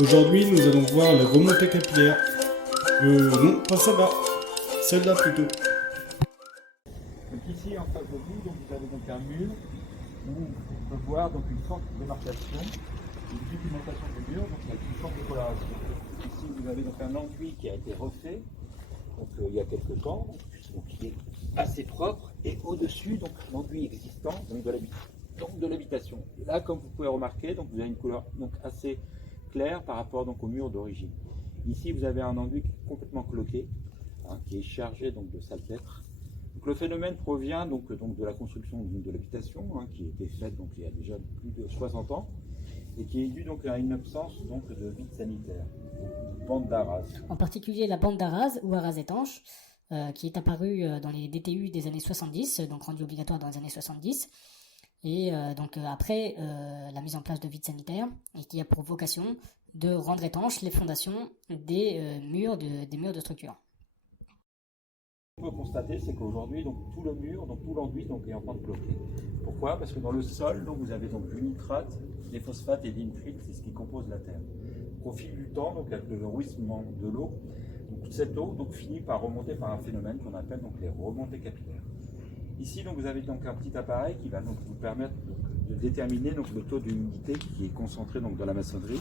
Aujourd'hui, nous allons voir les remontées capillaires. Non, pas celle-là. Celle-là plutôt. Donc ici, en face de vous, donc vous avez donc un mur où on peut voir donc une forte démarcation, une pigmentation du mur, donc avec une forte coloration. Ici, vous avez donc un enduit qui a été refait donc, il y a quelques temps, donc, qui est assez propre, et au-dessus, donc l'enduit existant donc, de l'habitation. Et là, comme vous pouvez remarquer, donc, vous avez une couleur donc, assez claire par rapport donc, au mur d'origine. Ici, vous avez un enduit complètement cloqué, hein, qui est chargé donc, de salpêtre. Donc, le phénomène provient donc de la construction de l'habitation, hein, qui a été faite donc, il y a déjà plus de 60 ans, et qui est due donc à une absence donc, de vide sanitaire, de bande d'Arras. En particulier la bande d'Arras ou Arras étanche, qui est apparue dans les DTU des années 70, donc rendue obligatoire dans les années 70, et après la mise en place de vide sanitaire, et qui a pour vocation de rendre étanches les fondations des murs de structure. Ce qu'on peut constater, c'est qu'aujourd'hui, donc tout le mur, donc tout l'enduit donc, est en train de bloquer. Pourquoi? Parce que dans le sol, donc, vous avez donc du nitrate, des phosphates et des nitrites, c'est ce qui compose la terre. Donc, au fil du temps, donc, avec le ruissellement de l'eau, toute cette eau donc, finit par remonter par un phénomène qu'on appelle donc, les remontées capillaires. Ici, donc, vous avez donc un petit appareil qui va donc, vous permettre donc, de déterminer donc, le taux d'humidité qui est concentré donc, dans la maçonnerie.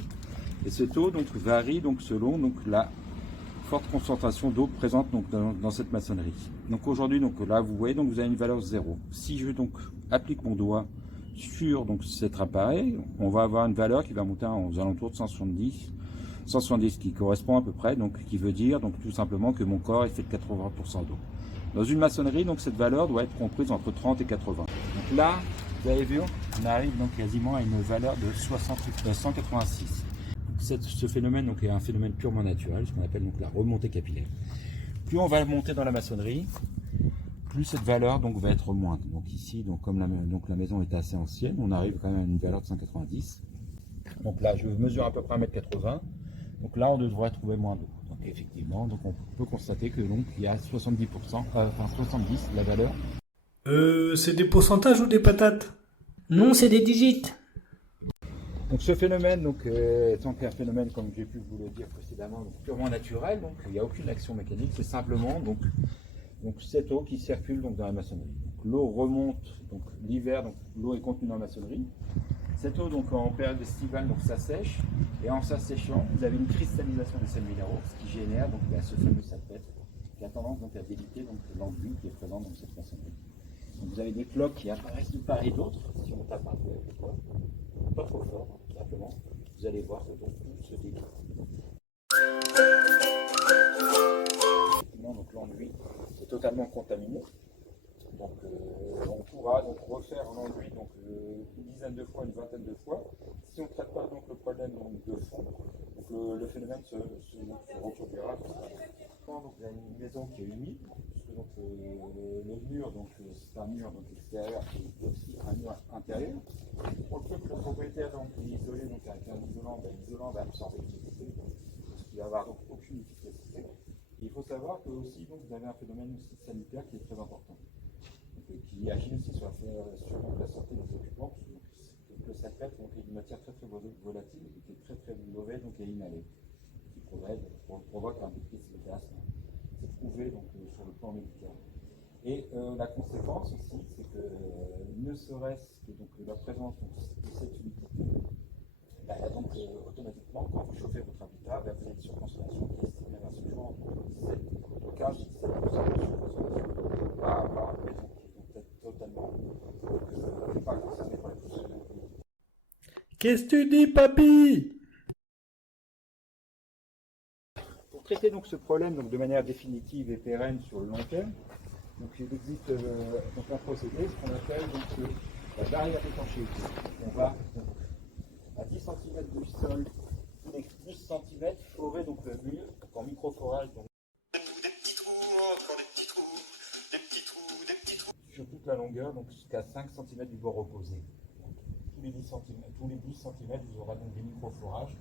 Et ce taux donc, varie donc, selon donc, la forte concentration d'eau présente donc, dans cette maçonnerie. Donc aujourd'hui, donc, là, vous voyez, donc, vous avez une valeur 0. Si je donc, applique mon doigt sur donc, cet appareil, on va avoir une valeur qui va monter aux alentours de 170 qui correspond à peu près, donc, qui veut dire donc, tout simplement que mon corps est fait de 80% d'eau. Dans une maçonnerie, donc, cette valeur doit être comprise entre 30 et 80. Donc là, vous avez vu, on arrive donc quasiment à une valeur de 186. Ce phénomène donc, est un phénomène purement naturel, ce qu'on appelle donc, la remontée capillaire. Plus on va monter dans la maçonnerie, plus cette valeur donc, va être moindre. Donc ici, donc, comme la maison est assez ancienne, on arrive quand même à une valeur de 190. Donc là, je mesure à peu près 1m80. Donc là, on devrait trouver moins d'eau. Donc effectivement, donc, on peut constater que donc, il y a 70%, 70 la valeur. C'est des pourcentages ou des patates? Non, c'est des digits. Donc ce phénomène donc, étant qu'un phénomène, comme j'ai pu vous le dire précédemment, donc, purement naturel, donc il n'y a aucune action mécanique, c'est simplement donc, cette eau qui circule donc, dans la maçonnerie. L'eau remonte donc l'hiver, donc l'eau est contenue dans la maçonnerie. Cette eau donc en période estivale donc ça sèche, et en s'asséchant, vous avez une cristallisation des sels minéraux, ce qui génère donc ce fameux salpêtre qui a tendance donc à déliter donc l'enduit qui est présent dans cette maçonnerie. Donc vous avez des cloques qui apparaissent de part et d'autre. Si on tape un peu avec le doigt, pas trop fort, hein, simplement, vous allez voir que donc tout se délite. Effectivement, donc l'enduit est totalement contaminé. Donc on pourra donc refaire l'enduit donc une dizaine de fois, une vingtaine de fois. Si on ne traite pas donc le problème donc, de fond, donc le phénomène se reproduira. Donc vous avez une maison qui est humide, puisque donc, le mur, donc c'est un mur donc, extérieur et aussi un mur intérieur. Pour le peu que le propriétaire donc, est isolé donc, avec un isolant, l'isolant va absorber l'humidité, parce qu'il va avoir donc aucune efficacité. Et il faut savoir que aussi donc, vous avez un phénomène aussi sanitaire qui est très important, donc, qui agit aussi sur la santé des occupants, parce que le salpêtre est une matière très volatile et qui est très mauvaise donc, à inhaler, qui provoque un déficit d'asthme. C'est prouvé donc, sur le plan médical. Et la conséquence aussi, c'est que ne serait-ce que donc, la présence donc, de cette humidité, bah, donc automatiquement, quand vous chauffez votre habitat, bah, vous êtes sur consommation qui est estimée à ce jour entre 17, 15-17% de surconsommation par rapport à une maison qui est donc peut-être totalement pas concernée par les fonctions. Qu'est-ce que tu dis, papy? Pour traiter donc, ce problème donc, de manière définitive et pérenne sur le long terme, donc, il existe donc, un procédé, ce qu'on appelle donc, la barrière d'étanchéité. On va donc, à 10 cm du sol, tous les 10 cm, forer donc, le mur donc, en microforage. Donc, Des petits trous, encore des petits trous, des petits trous, des petits trous. sur toute la longueur, donc jusqu'à 5 cm du bord opposé. Donc, tous les 10 cm, vous aurez donc des microforages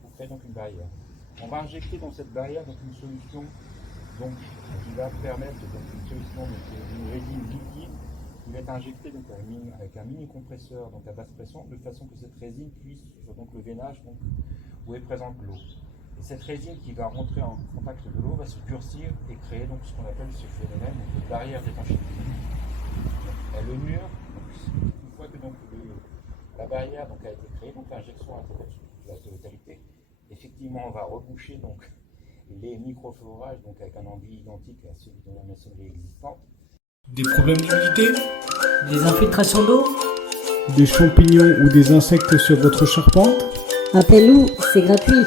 pour créer donc une barrière. On va injecter dans cette barrière donc, une solution donc, qui va permettre donc, une solution d'une résine liquide qui va être injectée donc, avec un mini compresseur donc, à basse pression, de façon que cette résine puisse, sur donc, le veinage, donc, où est présente l'eau. Et cette résine qui va rentrer en contact de l'eau va se durcir et créer donc ce qu'on appelle ce phénomène de barrière d'étanchéité. Le mur, donc, une fois que donc, la barrière donc, a été créée, donc l'injection a été faite sur la totalité, effectivement on va reboucher donc, les micro-forages donc, avec un enduit identique à celui de la maçonnerie existante. Des problèmes d'humidité, Des infiltrations d'eau? des champignons ou des insectes sur votre charpente. Appelez-nous, c'est gratuit.